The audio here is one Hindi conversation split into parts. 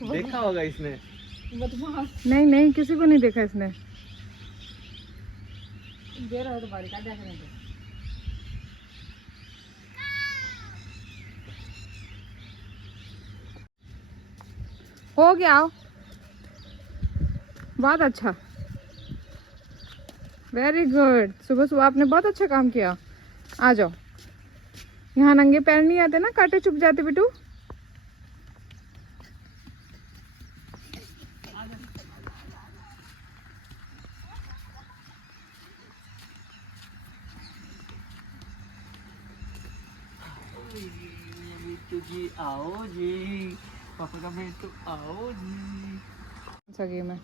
देखा होगा इसने। नहीं नहीं, किसी को नहीं देखा इसने। दे रहा है तो बारी काट दिया करेंगे। हो गया, बहुत अच्छा, वेरी गुड। सुबह सुबह आपने बहुत अच्छा काम किया। आ जाओ, यहाँ नंगे पैर नहीं आते ना, कांटे चुभ जाते बिटू। जी आओ जी, पापा का बेटू आओ जी। अच्छा गेम है।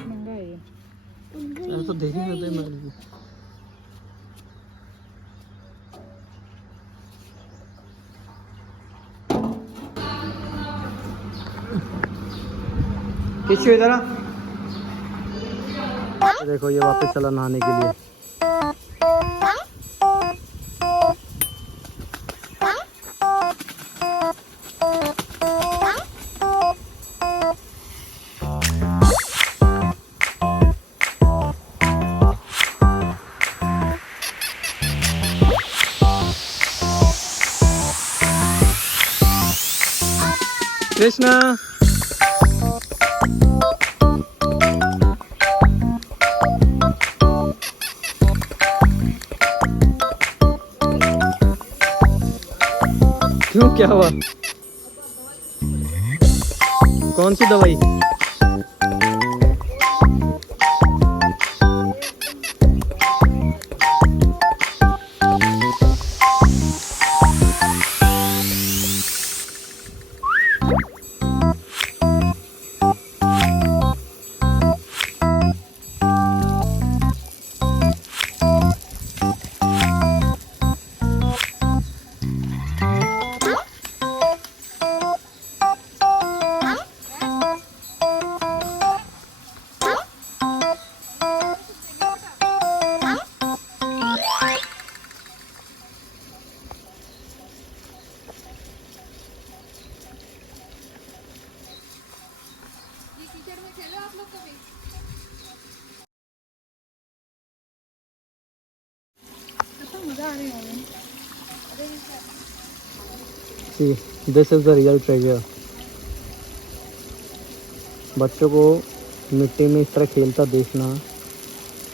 महंगा है ये। तो देखने में तो मैं किसी इधर आ। देखो ये वापस चला नहाने के लिए। कृष्णा क्यों, क्या हुआ? कौन सी दवाई? See, this is the real treasure. बच्चों को मिट्टी में इस तरह खेलता देखना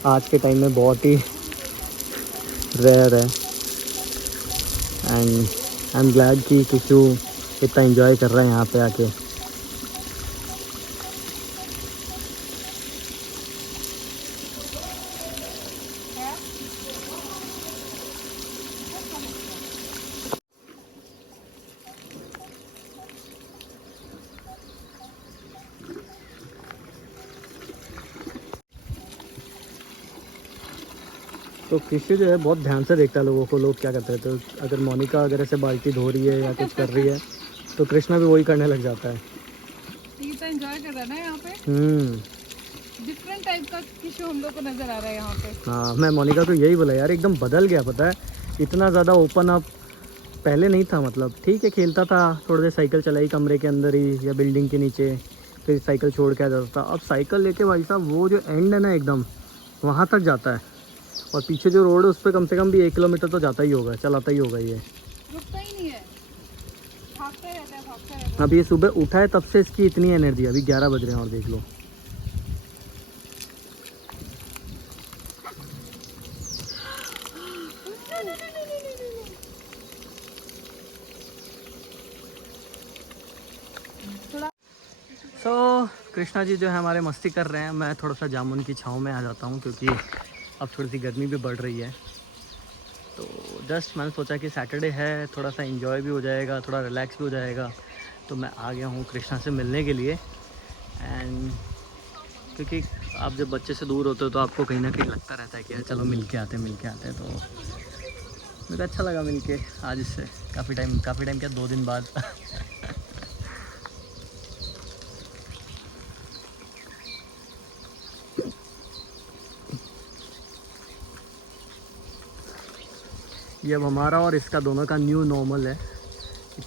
आज के टाइम में बहुत ही रेयर है। एंड आई एम ग्लैड कि किशु इतना एंजॉय कर रहा है यहाँ पे आके। तो किशु जो है बहुत ध्यान से देखता है लोगों को, लोग क्या करते हैं। तो अगर मोनिका अगर ऐसे बाल्टी धो रही है या कुछ कर रही है तो कृष्णा भी वही करने लग जाता है। ये तो एंजॉय कर रहा है ना यहाँ पे। डिफरेंट टाइप का किशु हम लोग को नजर आ रहा है यहाँ पे। हाँ, मैं मोनिका को यही बोला यार, एकदम बदल गया, पता है इतना ज़्यादा ओपन अप पहले नहीं था। मतलब ठीक है खेलता था, थोड़ी देर साइकिल चलाई कमरे के अंदर ही या बिल्डिंग के नीचे, फिर साइकिल छोड़ के आ जाता था। अब साइकिल लेके भाई साहब वो जो एंड है ना एकदम वहाँ तक जाता है, और पीछे जो रोड है उस पर कम से कम भी 1 किलोमीटर तो जाता ही होगा, चलाता ही होगा ये। रुकता ही नहीं है, भागता रहता है, भागता रहता है। अब ये सुबह उठा है तब से इसकी इतनी एनर्जी, अभी 11 बज रहे हैं और देख लो। तो कृष्णा जी जो है हमारे मस्ती कर रहे हैं। मैं थोड़ा सा जामुन की छाँव में आ जाता हूँ क्योंकि अब थोड़ी सी गर्मी भी बढ़ रही है। तो जस्ट मैंने सोचा कि सैटरडे है, थोड़ा सा एंजॉय भी हो जाएगा, थोड़ा रिलैक्स भी हो जाएगा। तो मैं आ गया हूँ कृष्णा से मिलने के लिए। एंड क्योंकि आप जब बच्चे से दूर होते हो तो आपको कहीं ना कहीं लगता रहता है कि यार चलो मिल के आते हैं। तो मुझे अच्छा लगा मिल के आज इससे, काफ़ी टाइम क्या 2 दिन बाद। ये अब हमारा और इसका दोनों का न्यू नॉर्मल है।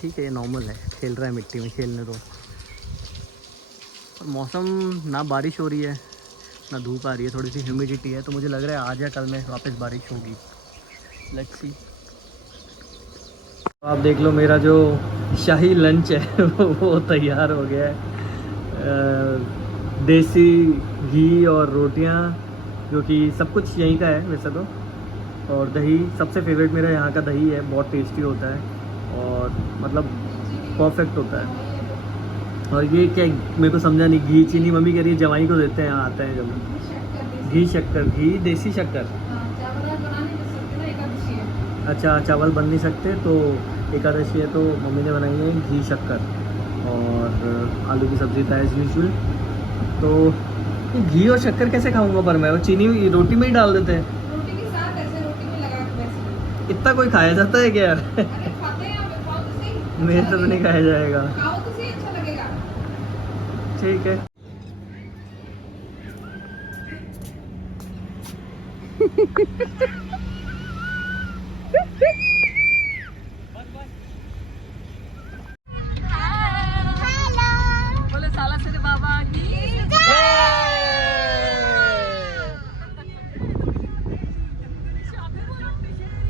ठीक है, ये नॉर्मल है, खेल रहा है मिट्टी में, खेलने दो। और मौसम ना बारिश हो रही है ना धूप आ रही है, थोड़ी सी ह्यूमिडिटी है, तो मुझे लग रहा है आज या कल में वापस बारिश होगी। Let's see. आप देख लो मेरा जो शाही लंच है वो तैयार हो गया है। देसी घी और रोटियां, जो कि सब कुछ यहीं का है वैसे तो, और दही। सबसे फेवरेट मेरा यहाँ का दही है, बहुत टेस्टी होता है और मतलब परफेक्ट होता है। और ये क्या, मेरे को समझा नहीं, घी चीनी मम्मी कह रही है जवाई को देते हैं, आते हैं जब। घी शक्कर, घी देसी शक्कर। अच्छा, चावल बन नहीं सकते तो एकादशी है तो मम्मी ने बनाई है घी शक्कर और आलू की सब्ज़ी था एज यूजुअल। तो ये घी और शक्कर कैसे खाऊंगा पर मैं, वो चीनी रोटी में ही डाल देते हैं। रोटी के साथ ऐसे रोटी में लगा के वैसे। इतना कोई खाया जाता है क्या यार? अरे खाते हैं आप, खाओ तो सही। मेरे से तो नहीं खाया जाएगा। खाओ तो सही, अच्छा लगेगा। ठीक है। बोले साला सिर बाबा की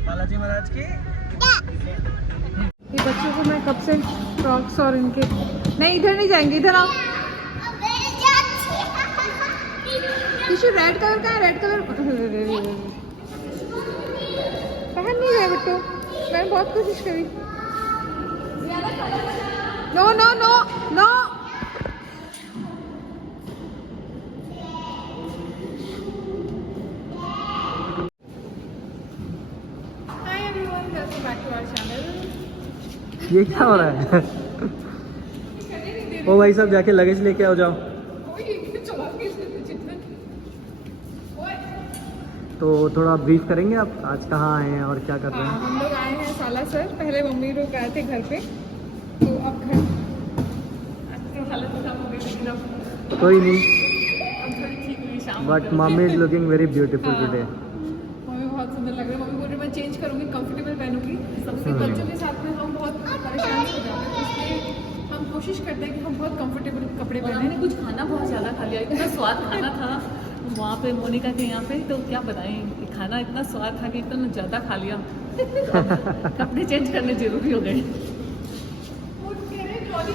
बालाजी महाराज की। ये बच्चों को मैं कब से फ्रॉक्स और इनके, नहीं इधर नहीं जाएंगे, इधर आओ। टिश्यू रेड कलर का है, रेड कलर पहन नहीं रहे बच्चों। मैंने बहुत कोशिश करी। No no no no. Hi everyone, welcome back to our channel. ये क्या हो रहा है? ओ भाई साहब, जाके लगेज लेके आओ, जाओ। तो थोड़ा ब्रीफ करेंगे आप, आज कहाँ आए हैं और क्या कर रहे हैं? हम लोग आए हैं सालासर। पहले मम्मी लोग आए थे घर पे, तो अब घर आज तो हालत खराब हो गई, लेकिन अब कोई नहीं, घर ठीक हुई शाम। But mummy is looking very beautiful today. Mummy बहुत सुंदर लग रही है। मम्मी बोल रही मैं चेंज करूँगी, कंफर्टेबल पहनूंगी। सबसे बच्चों के साथ में हम बहुत परेशान हो जाते हैं, इसलिए हम कोशिश करते हैं कि हम बहुत कंफर्टेबल कपड़े पहने। मैंने कुछ खाना बहुत ज़्यादा खा लिया, इतना स्वाद खाना था वहाँ पे मोनिका के यहाँ पे, तो क्या बताएं, खाना इतना स्वाद था कि इतना ज़्यादा खा लिया कपड़े चेंज करने जरूरी हो गए। ट्रॉली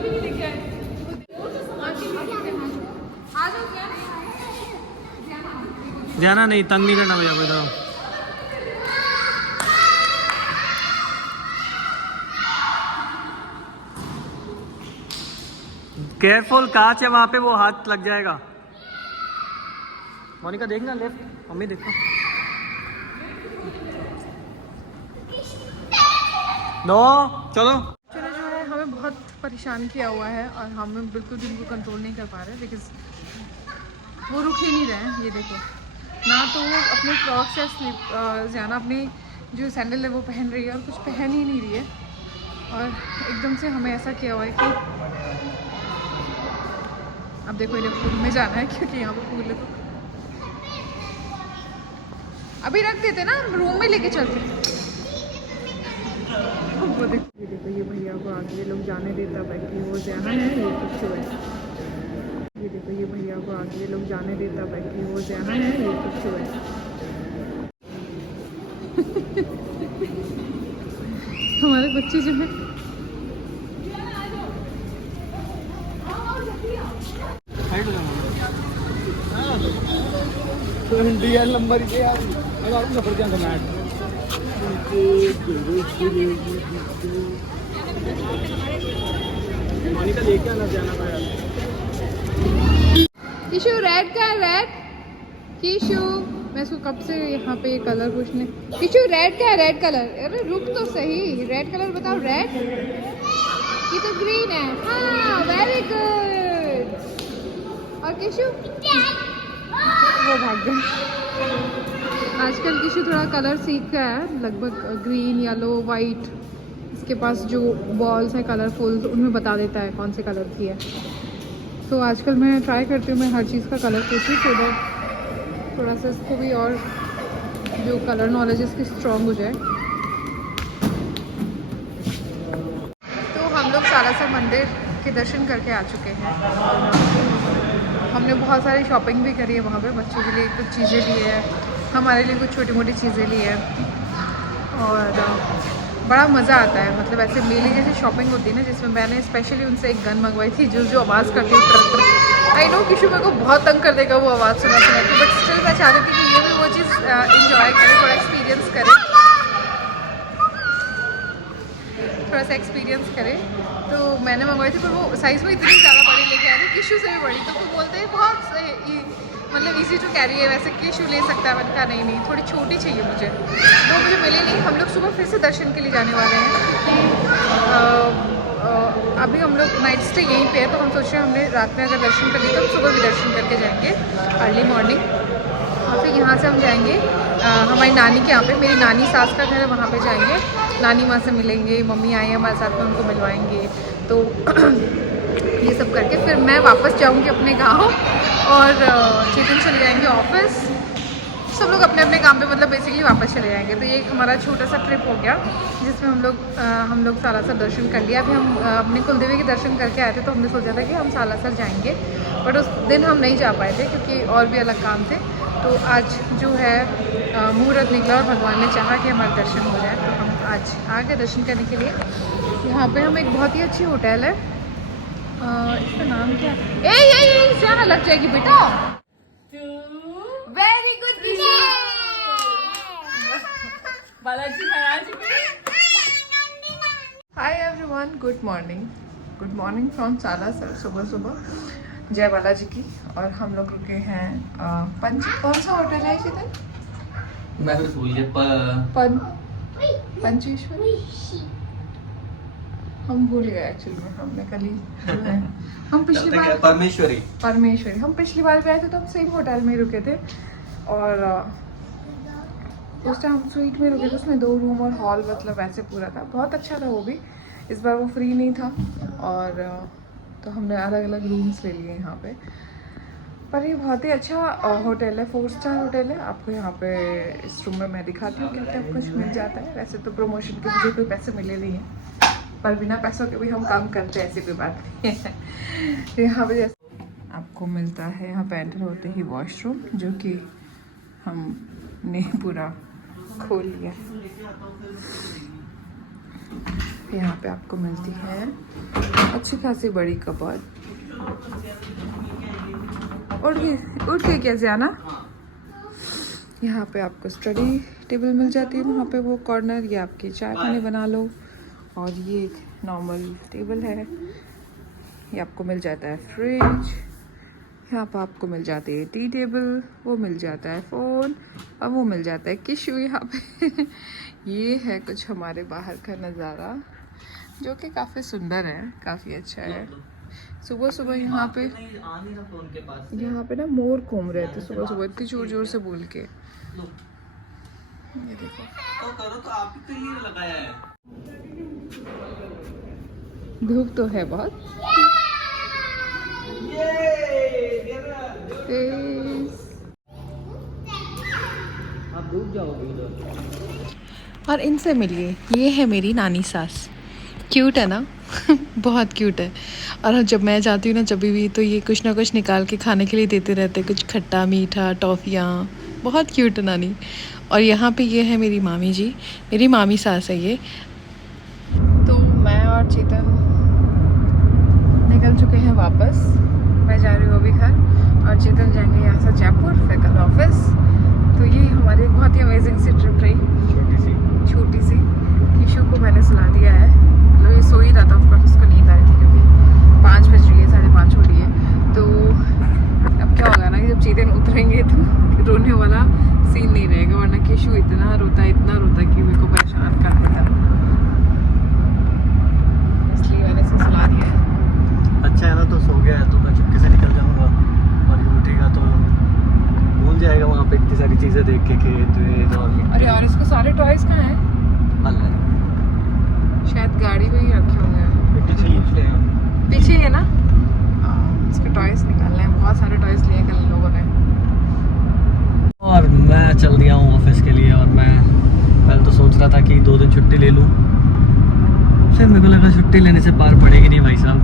भी नहीं लेके आए। आ जाओ क्या? जाना नहीं, तंग नहीं करना भैया कोई तो। केयरफुल, कांच है वहां पे, वो हाथ लग जाएगा। मोनिका देखना लेफ्ट, मम्मी देखो। नो चलो। चलो, जो है हमें बहुत परेशान किया हुआ है और हमें बिल्कुल भी इनको कंट्रोल नहीं कर पा रहे, बिकॉज वो रुक ही नहीं रहे हैं। ये देखो ना, तो वो अपने क्रॉक्स या स्लिप जाना अपनी जो सैंडल है वो पहन रही है और कुछ पहन ही नहीं रही है। और एकदम से हमें ऐसा किया हुआ है कि अब देखो इन्हें पूल में जाना है, क्योंकि यहाँ पे पूल है। तो अभी रख देते ना, रूम में लेके चलते। वो देखो, ये देखो, ये भैया को आगे ये लोग जाने देता बाकी वो जाना है, ये कुछ है। ये देखो, ये भैया को आगे ये लोग जाने देता बाकी वो जाना है, ये कुछ है। हमारे बच्चे जो है डीएल नंबर के यार, मैं आपको नंबर क्या था मैट। मोनिका लेके आना, जाना था यार। किशु रेड का, रेड किशु, मैं इसको कब से यहाँ पे कलर पूछने। किशु रेड का, रेड कलर। अरे रुक तो सही, रेड कलर बताओ। रेड, ये तो ग्रीन है। हाँ, वेरी गुड। और किशु वो भाग गया। आजकल किशु थोड़ा कलर सीख गया है, लगभग ग्रीन, येलो, वाइट। इसके पास जो बॉल्स हैं कलरफुल, उनमें बता देता है कौन से कलर की है। तो आजकल मैं ट्राई करती हूँ, मैं हर चीज़ का कलर पूछूँ, तो थोड़ा सा इसको भी और जो कलर नॉलेज इसकी स्ट्रॉन्ग हो जाए। तो हम लोग सालासर मंदिर के दर्शन करके आ चुके हैं और हमने बहुत सारी शॉपिंग भी करी है वहाँ पे। बच्चों के लिए कुछ चीज़ें ली है, हमारे लिए कुछ छोटी मोटी चीज़ें ली है और बड़ा मज़ा आता है। मतलब ऐसे मेले जैसी शॉपिंग होती है ना, जिसमें मैंने स्पेशली उनसे एक गन मंगवाई थी जो आवाज़ करती है। आई नो किशु मेरे को बहुत तंग कर देगा वो आवाज़ सुना के, बट स्टिल मैं चाहती थी कि ये भी वो चीज़ इंजॉय करे, थोड़ा एक्सपीरियंस करे, थोड़ा सा एक्सपीरियंस करे। तो मैंने मंगवाई थी, पर वो साइज़ में इतनी ज़्यादा बड़ी लेके आ रही, किशु से भी बड़ी। तो वो बोलते हैं बहुत मतलब इजी टू कैरी है, वैसे किशु ले सकता है। मैंने कहा नहीं थोड़ी छोटी चाहिए मुझे, वो मुझे मिली नहीं। हम लोग सुबह फिर से दर्शन के लिए जाने वाले हैं क्योंकि अभी हम लोग नाइट स्टे यहीं पे है, तो हम सोच रहे हैं हमने रात में अगर दर्शन कर लिए तो सुबह भी दर्शन करके जाएंगे अर्ली मॉर्निंग। और फिर यहाँ से हम जाएंगे हमारी नानी के यहाँ पे, मेरी नानी सास का घर है, वहाँ पे जाएंगे, नानी माँ से मिलेंगे। मम्मी आई है हमारे साथ में, उनको मिलवाएंगे। तो ये सब करके फिर मैं वापस जाऊँगी अपने गाँव और चेतन चले जाएंगे ऑफिस। सब लोग अपने अपने काम पे मतलब बेसिकली वापस चले जाएंगे। तो ये एक हमारा छोटा सा ट्रिप हो गया जिसमें हम लोग सालासर दर्शन कर लिया। अभी हम अपने कुलदेवी के दर्शन करके आए थे, तो हमने सोचा था कि हम सालासर जाएंगे, बट उस दिन हम नहीं जा पाए थे क्योंकि और भी अलग काम थे। तो आज जो है मुहूर्त निकला और भगवान ने चाहा कि हमारे दर्शन हो जाए, तो हम आज आ गए दर्शन करने के लिए। यहाँ पे हम एक बहुत ही अच्छी होटल है, इसका नाम क्या है? ए जाना लग जाएगी बेटा। Very good Balaji Maharaj hi everyone, good morning from Salasar. सुबह सुबह जय बालाजी की। और हम लोग रुके हैं कौन सा होटल है चेतन? मैं तो भूल पंचेश्वरी। हम भूल गए एक्चुअली में, हमने कल ही जो है हम पिछली बार परमेश्वरी हम पिछली बार गए थे तो हम सेम होटल में ही रुके थे और उस टाइम हम स्वीट में रुके थे। उसमें 2 रूम और हॉल मतलब वैसे पूरा था, बहुत अच्छा था वो भी। इस बार वो फ्री नहीं था और तो हमने अलग अलग रूम्स ले लिए यहाँ पे। पर ये बहुत ही अच्छा होटल है, 4 स्टार होटल है। आपको यहाँ पे इस रूम में मैं दिखाती हूँ क्या क्या कुछ मिल जाता है। वैसे तो प्रमोशन के मुझे कोई पैसे मिले नहीं हैं, पर बिना पैसों के भी हम काम करते हैं, ऐसी कोई बात नहीं है। यहाँ पे जैसे आपको मिलता है, यहाँ पे एंटर होते ही वॉशरूम, जो कि हमने पूरा खोल लिया। यहाँ पे आपको मिलती है अच्छी खासी बड़ी कबर्ड। उठ के कैसे आना। यहाँ पे आपको स्टडी टेबल मिल जाती है, वहाँ पे वो कॉर्नर, ये आपकी चाय पानी बना लो। और ये एक नॉर्मल टेबल है। ये आपको मिल जाता है फ्रिज, यहाँ पर आपको मिल जाती है टी टेबल, वो मिल जाता है फ़ोन और वो मिल जाता है किशु यहाँ पे। ये है कुछ हमारे बाहर का नज़ारा जो कि काफ़ी सुंदर है, काफ़ी अच्छा है। सुबह सुबह यहाँ पे ना मोर घूम रहे थे सुबह सुबह इतनी जोर जोर से बोल के। ये देखो तो करो तो आप ही तो ये लगाया है। धूप तो है बहुत आप डूब जाओगे उधर। और इनसे मिलिए, ये है मेरी नानी सास। क्यूट है ना बहुत क्यूट है। और जब मैं जाती हूँ ना जब भी, तो ये कुछ ना कुछ निकाल के खाने के लिए देते रहते, कुछ खट्टा मीठा टॉफ़ियाँ। बहुत क्यूट है नानी। और यहाँ पे ये है मेरी मामी जी, मेरी मामी सास है ये। तो मैं और चेतन निकल चुके हैं वापस। मैं जा रही हूँ अभी घर और चेतन जाएंगे यहाँ से जयपुर, फिर कल ऑफिस। तो ये हमारी बहुत ही अमेजिंग सी ट्रिप रही, छोटी सी। किशु को मैंने सुला दिया है, मतलब ये सो ही रहा था, ऑफकोर्स उसको नींद आ रही थी क्योंकि 5 बज रही है, 5:30 हो रही है। तो अब क्या होगा ना कि जब चेतन उतरेंगे तो रोने वाला सीन नहीं रहेगा, वरना किशु इतना रोता कि मेरे को परेशान कर देता। इसलिए मैंने इसे सुला दिया है। अच्छा है ना, तो सो गया है तो मैं चुपके से निकल जाऊंगा और ये उठेगा तो भूल जाएगा वहाँ पे इतनी सारी चीज़ें देख के, खेत वेत और मिट्टी। अरे यार इसके सारे टॉयज कहाँ हैं? शायद गाड़ी में ही रखे होंगे, पीछे है ना। इसके टॉयज निकालने हैं, बहुत सारे टॉयज लिए कल लोगों ने। और मैं चल दिया हूँ ऑफिस के लिए और मैं पहले तो सोच रहा था कि 2 दिन छुट्टी ले लूँ, फिर मेरे को लगा छुट्टी लेने से पार पड़ेगी नहीं भाई साहब।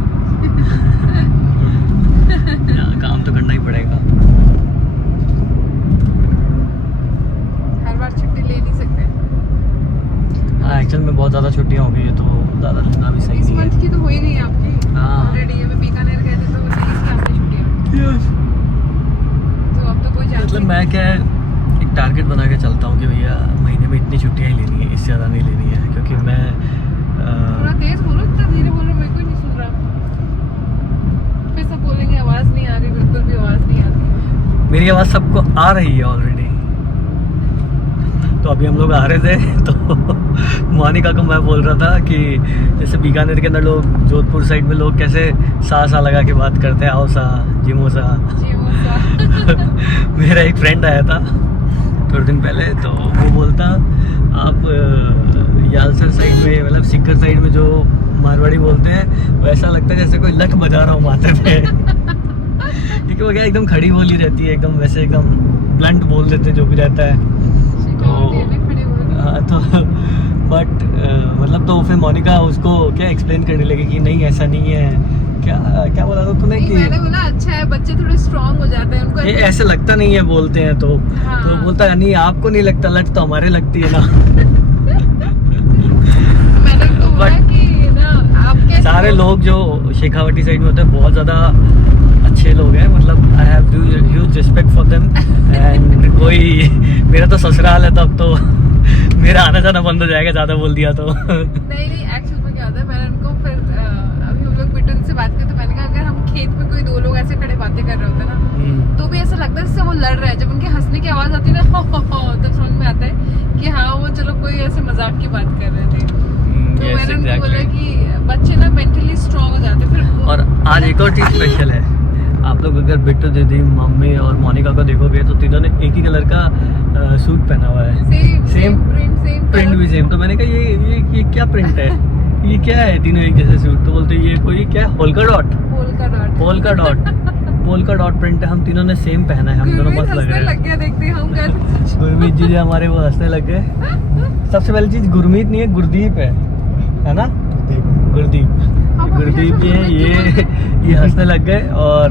काम तो करना ही पड़ेगा। हर बार छुट्टी ले नहीं सकते। हाँ एक्चुअल में बहुत ज़्यादा छुट्टियाँ हो गई है तो ज़्यादा लेना भी सही इस नहीं है। मंथ की तो हो ही गई आपकी हाँ। ऑलरेडी। अभी बीकानेर गए थे तो नहीं थी आपकी छुट्टियाँ, तो अब तो कोई जा मतलब मैं क्या है एक टारगेट बना के चलता हूँ कि भैया महीने में इतनी छुट्टियाँ ही लेनी है, इससे ज़्यादा नहीं लेनी है, क्योंकि मैं थोड़ा तेज बोलो, इतना धीरे बोलो, मेरे को नहीं सुन रहा। फिर सब बोलेंगे आवाज़ नहीं आ रही, बिल्कुल भी आवाज़ नहीं आती। मेरी आवाज़ सबको आ रही है ऑलरेडी। तो अभी हम लोग आ रहे थे तो मोनिका को मैं बोल रहा था कि जैसे बीकानेर के अंदर लोग, जोधपुर साइड में लोग कैसे सा लगा के बात करते हैं, आओ सा जिमो सा। जी वो सा। मेरा एक फ्रेंड आया था थोड़े दिन पहले, तो वो बोलता आप यालसर साइड में, मतलब सिक्कर साइड में जो मारवाड़ी बोलते हैं वैसा लगता है जैसे कोई लठ बजा रहा हूँ माथे पे। क्योंकि वो क्या एकदम खड़ी बोली रहती है, एकदम वैसे एकदम ब्लंट बोल देते जो भी रहता है। हाँ तो बट मतलब तो फिर मोनिका उसको क्या एक्सप्लेन करने लगी कि नहीं ऐसा नहीं है। क्या बोला था तूने कि मैंने बोला अच्छा है, बच्चे थोड़े स्ट्रांग हो जाते हैं, उनको ये ऐसे लगता नहीं है बोलते हैं तो। हाँ। तो बोलता है नहीं आपको नहीं लगता, लट तो हमारे लगती है ना। मैंने तो बोला कि ना आपके सारे लोग जो शेखावटी साइड में होते हैं बहुत ज़्यादा अच्छे लोग हैं, मतलब I have huge respect for them. And कोई मेरा तो ससुराल है तब तो मेरा आना जाना बंद हो जाएगा ज़्यादा बोल दिया तो। नहीं एक्चुअल में क्या होता है, मैंने उनको फिर अभी हम लोग बिट्टू से बात किया तो मैंने कहा अगर हम खेत में कोई 2 लोग ऐसे खड़े बातें कर रहे होते ना तो भी ऐसा लगता है जैसे वो लड़ रहे हैं। जब उनके हंसने की आवाज़ आती है ना तब समझ में आता है कि हाँ वो चलो कोई ऐसे मजाक की बात कर रहे थे। तो मैंने उनको बोला कि बच्चे ना मेंटली स्ट्रांग हो जाते हैं। फिर और आज एक और चीज़ स्पेशल है, आप लोग अगर बिट्टू दीदी, मम्मी और मोनिका को देखोगे तो तीनों ने एक ही कलर का सूट पहना हुआ है। सेम प्रिंट भी सेम। तो मैंने कहा ये क्या प्रिंट है, ये क्या है, तीनों एक जैसे सूट। तो बोलते ये कोई क्या पोल्का डॉट प्रिंट है। हम तीनों ने सेम पहना है, हम दोनों मस्त लग रहे हैं। गया देखते हम गए गुरमीत जी जो हमारे वो हंसने लग गए। सबसे पहली चीज गुरमीत नहीं है, गुरदीप है ना, गुरदीप जी है। ये हंसने लग गए और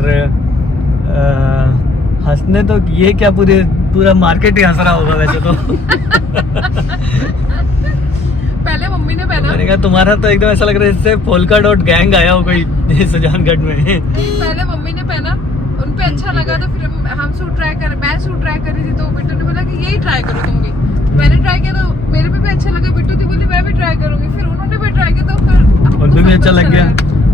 हंसने तो ये क्या पूरा मार्केट ही हंस रहा होगा वैसे तो। पहले मम्मी ने पहना, मैंने कहा तुम्हारा तो एकदम ऐसा लग रहा है जैसे पोल्का डॉट गैंग आया हो कोई सुजानगढ़ में। पहले मम्मी ने पहना, उन पे अच्छा लगा तो फिर हम सूट ट्राई कर, मैं सूट ट्राई कर रही थी तो बिट्टू ने बोला कि यही ट्राई करो तुम भी। मैंने ट्राई किया तो मेरे पे भी अच्छा लगा, बिट्टू थी बोली मैं भी ट्राई करूंगी, फिर उन्होंने भी ट्राई किया तो फिर उनको भी अच्छा लग गया।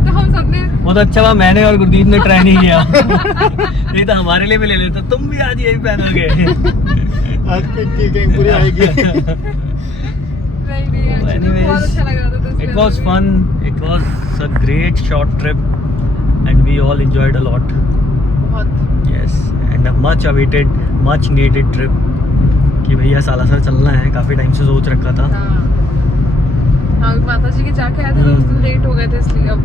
तो हम सबने बहुत अच्छा हुआ मैंने और गुरदीप ने ट्राई नहीं किया। नहीं तो हमारे लिए भी ले लेता, तुम भी आज यही पहनोगे। आज की गैंग पूरी आएगी। Anyways, बहुत अच्छा लग रहा था। it was fun. It was a great short trip, and we all enjoyed a lot. बहुत Yes, and a much awaited, much needed trip. कि भैया सालासर चलना है, काफी टाइम से सोच रखा था। हाँ माता जी के जाके आए थे तो उस दिन लेट हो गए थे इसलिए अब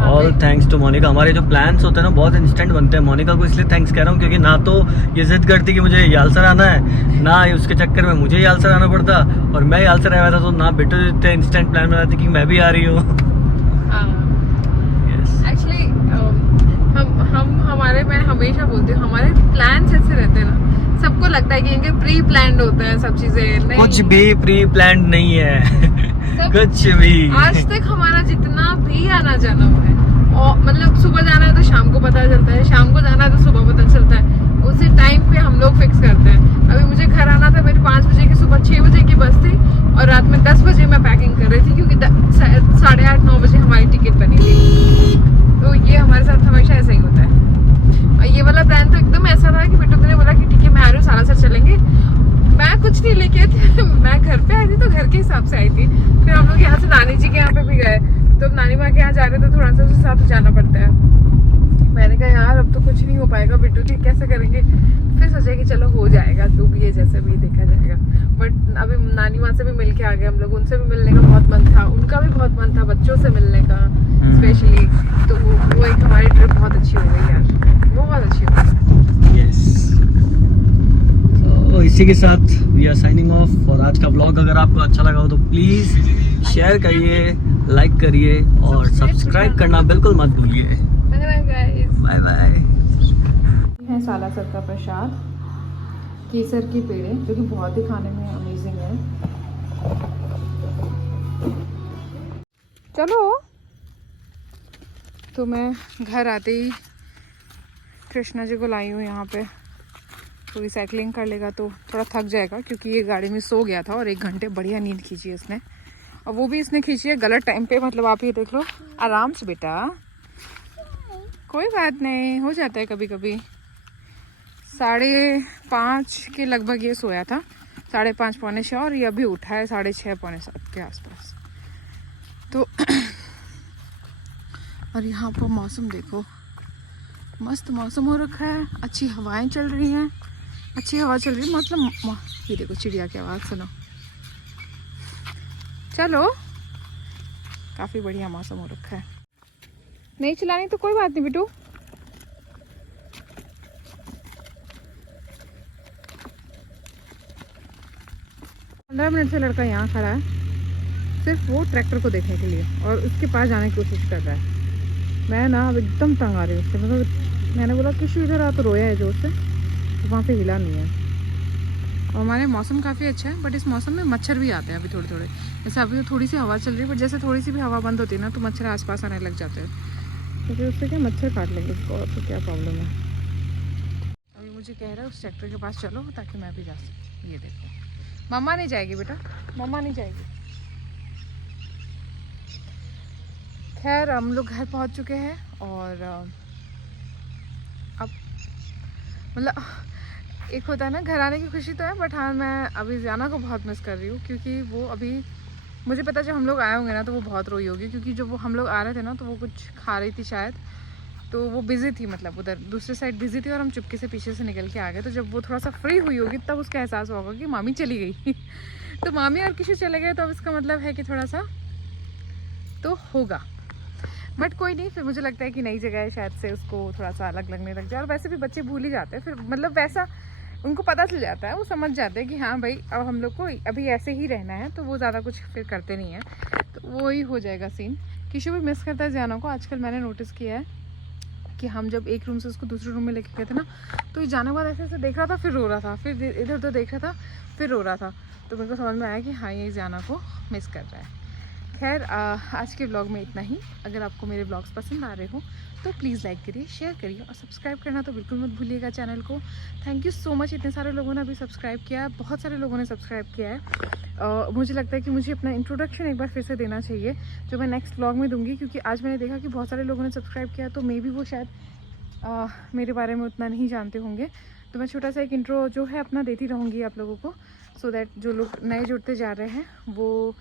ऑल थैंक्स टू मोनिका। हमारे जो प्लान्स होते हैं ना बहुत इंस्टेंट बनते हैं। मोनिका को इसलिए थैंक्स कह रहा हूँ क्योंकि ना तो ये जिद करती कि मुझे यालसर आना है, ना उसके चक्कर में मुझे यालसर आना पड़ता, और मैं यालसर आया था तो ना बिट्टू इतने इंस्टेंट प्लान बनाती कि मैं भी आ रही हूँ। एक्चुअली मैं हमेशा बोलती हूँ हमारे प्लान्स ऐसे रहते हैं ना, सबको लगता है कि इनके प्री प्लान्ड होते हैं सब चीजें। नहीं, कुछ भी प्री प्लान्ड नहीं है। कुछ भी आज तक हमारा जितना भी आना जाना हुआ है, और मतलब सुबह जाना है तो शाम को पता चलता है, शाम को जाना है तो सुबह पता चलता है, उसी टाइम पे हम लोग फिक्स करते हैं। अभी मुझे घर आना था, मेरी 5 बजे की सुबह 6 बजे की बस थी और रात में 10 बजे मैं पैकिंग कर रही थी क्योंकि 8:30-9 बजे हमारी टिकट बनी थी। तो ये हमारे साथ हमेशा ऐसा ही होता है। और ये वाला प्लान तो एकदम ऐसा था कि बिट्टू ने बोला कि ठीक है मैं आ रही हूँ, सालासर चलेंगे। मैं कुछ नहीं लेके थी, मैं घर पे आई थी तो घर के हिसाब से आई थी। फिर हम लोग यहाँ से नानी जी के यहाँ पे भी गए, तो अब नानी माँ के यहाँ जा रहे थे, थोड़ा सा उसके साथ जाना पड़ता है। मैंने कहा यार अब तो कुछ नहीं हो पाएगा बिट्टू ठीक कैसे करेंगे। फिर सोचा कि चलो हो जाएगा, जो भी है जैसे भी देखा जाएगा। बट अभी नानी माँ से भी मिल के आ गए हम लोग, उनसे भी मिलने का बहुत मन था, उनका भी बहुत मन था बच्चों से मिलने का स्पेशली। तो वो एक हमारी ट्रिप बहुत अच्छी हो गई यार, वो बहुत अच्छी हो गई। यस। तो इसी इसी के साथ वी आर साइनिंग ऑफ। और आज का ब्लॉग अगर आपको अच्छा लगा हो तो प्लीज़ शेयर करिए, लाइक करिए और सब्सक्राइब करना बिल्कुल मत भूलिए। Bye bye. है सालासर का प्रसाद, केसर के पेड़े, जो कि बहुत ही खाने में अमेजिंग है। चलो, तो मैं घर आते ही कृष्णा जी को लाई हूँ यहाँ पे। थोड़ी साइकिलिंग कर लेगा तो थोड़ा थक जाएगा, क्योंकि ये गाड़ी में सो गया था और 1 घंटे बढ़िया नींद खींची है इसने। और वो भी इसने खींची है गलत टाइम पे, मतलब आप ये देख लो। आराम से बेटा, कोई बात नहीं, हो जाता है कभी कभी। 5:30 के लगभग ये सोया था, 5:30 पौने 6, और ये अभी उठा है 6:30 पौने 7 के आसपास। तो और यहाँ पर मौसम देखो, मस्त मौसम हो रखा है, अच्छी हवाएं चल रही हैं, अच्छी हवा चल रही है, मतलब ये देखो चिड़िया की आवाज़ सुनो। चलो, काफ़ी बढ़िया मौसम हो रखा है। नहीं चलानी तो कोई बात नहीं बिटू। 15 मिनट से लड़का यहाँ खड़ा है, सिर्फ वो ट्रैक्टर को देखने के लिए, और उसके पास जाने की कोशिश कर रहा है। मैं ना अब एकदम तंग आ रही हूँ उससे। मतलब मैंने बोला किशु इधर आ, तो रोया है जोर से, तो वहाँ पे हिला नहीं है। और हमारे मौसम काफ़ी अच्छा है, बट इस मौसम में मच्छर भी आते हैं अभी थोड़े थोड़े। जैसे अभी तो थोड़ी सी हवा चल रही है, बट जैसे थोड़ी सी भी हवा बंद होती है ना, तो मच्छर आसपास आने लग जाते हैं। तो फिर उससे क्या मच्छर काट लेंगे उसको, और तो क्या प्रॉब्लम है। अभी मुझे कह रहा है उस ट्रैक्टर के पास चलो ताकि मैं भी जा सकूँ। ये देखो, मम्मा नहीं जाएगी बेटा, मम्मा नहीं जाएगी। खैर हम लोग घर पहुंच चुके हैं, और अब मतलब एक होता है ना घर आने की खुशी तो है, बट हाँ मैं अभी ज़ियाना को बहुत मिस कर रही हूँ, क्योंकि वो अभी मुझे पता जब हम लोग आए होंगे ना तो वो बहुत रोई होगी, क्योंकि जब वो हम लोग आ रहे थे ना तो वो कुछ खा रही थी शायद, तो वो बिज़ी थी, मतलब उधर दूसरे साइड बिज़ी थी, और हम चुपके से पीछे से निकल के आ गए। तो जब वो थोड़ा सा फ्री हुई होगी तब उसका एहसास होगा कि मामी चली गई। तो मामी और किशु चले गए, तो अब इसका मतलब है कि थोड़ा सा तो होगा, बट कोई नहीं। फिर मुझे लगता है कि नई जगह है, शायद से उसको थोड़ा सा अलग लगने लग जाए। और वैसे भी बच्चे भूल ही जाते हैं फिर, मतलब वैसा उनको पता चल जाता है, वो समझ जाते हैं कि हाँ भाई अब हम लोग को अभी ऐसे ही रहना है, तो वो ज़्यादा कुछ फिर करते नहीं है, तो वो ही हो जाएगा सीन। किशु भी मिस करता है ज़ियाना को। आजकल मैंने नोटिस किया है कि हम जब एक रूम से उसको दूसरे रूम में लेके गए थे ना, तो ये जाने के बाद ऐसे ऐसे देख रहा था, फिर रो रहा था, फिर इधर उधर देख रहा था, फिर रो रहा था। तो मेरे को समझ में आया कि हाँ ये ज़ियाना को मिस कर रहा है। खैर आज के व्लॉग में इतना ही। अगर आपको मेरे व्लॉग्स पसंद आ रहे हो तो प्लीज़ लाइक करिए, शेयर करिए, और सब्सक्राइब करना तो बिल्कुल मत भूलिएगा चैनल को। थैंक यू सो मच, इतने सारे लोगों ने अभी सब्सक्राइब किया है, बहुत सारे लोगों ने सब्सक्राइब किया है। मुझे लगता है कि मुझे अपना इंट्रोडक्शन एक बार फिर से देना चाहिए, जो मैं नेक्स्ट व्लॉग में दूंगी, क्योंकि आज मैंने देखा कि बहुत सारे लोगों ने सब्सक्राइब किया, तो मे भी वो शायद मेरे बारे में उतना नहीं जानते होंगे। तो मैं छोटा सा एक इंट्रो जो है अपना देती रहूँगी आप लोगों को, सो दैट जो लोग नए जुड़ते जा रहे हैं वो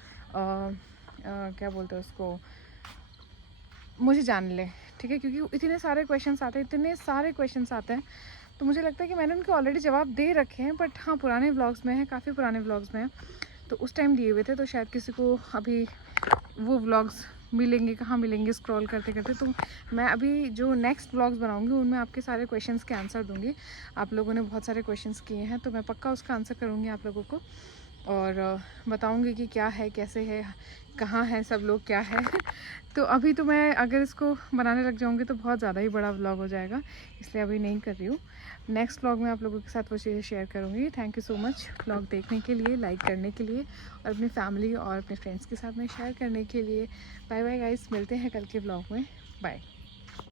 क्या बोलते हैं उसको, मुझे जान ले, ठीक है। क्योंकि इतने सारे क्वेश्चंस आते हैं, तो मुझे लगता है कि मैंने उनके ऑलरेडी जवाब दे रखे हैं, बट हाँ पुराने व्लॉग्स में हैं, काफ़ी पुराने व्लॉग्स में हैं, तो उस टाइम दिए हुए थे, तो शायद किसी को अभी वो व्लॉग्स मिलेंगे, कहाँ मिलेंगे स्क्रॉल करते करते। तो मैं अभी जो नेक्स्ट व्लॉग्स बनाऊंगी उनमें आपके सारे क्वेश्चंस के आंसर दूंगी। आप लोगों ने बहुत सारे क्वेश्चंस किए हैं, तो मैं पक्का उसका आंसर करूँगी आप लोगों को, और बताऊंगी कि क्या है, कैसे है, कहाँ है सब लोग, क्या है। तो अभी तो मैं अगर इसको बनाने लग जाऊंगी तो बहुत ज़्यादा ही बड़ा व्लॉग हो जाएगा, इसलिए अभी नहीं कर रही हूँ। नेक्स्ट व्लॉग में आप लोगों के साथ वो चीज़ें शेयर करूँगी। Thank you so much vlog देखने के लिए, लाइक करने के लिए, और अपनी फैमिली और अपने फ्रेंड्स के साथ में शेयर करने के लिए। बाय बाय गाइस, मिलते हैं कल के व्लॉग में, बाय।